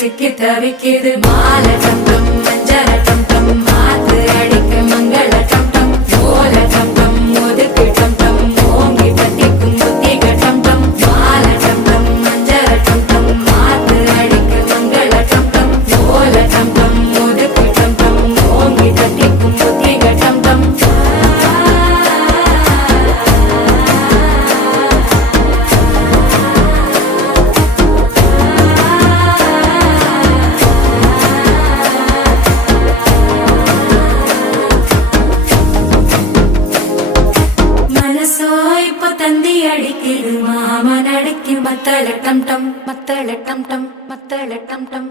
சிக்கி தவிக்குது மாலை டம் டம் மஞ்சள டம் டம் மாத்து அடிக்க மங்கள டம் டம் ஓல டம் டம் ஒதுக்கு டம் டம் ஓங்கி பத்திக்கும் புத்திக டம் டம் மாலை டம் டம் மஞ்சள டம் டம் மாத்து அடிக்க மங்கள டம் டம் ஓல டம் டம் ஒதுக்கு டம் டம் ஓங்கி பத்திக்கும் புத்திக டம் டம் தந்தி அடிக்குது மாமன் அடிக்கு மத்தள டம் டம் மத்தள டம் டம் மத்தள டம் டம்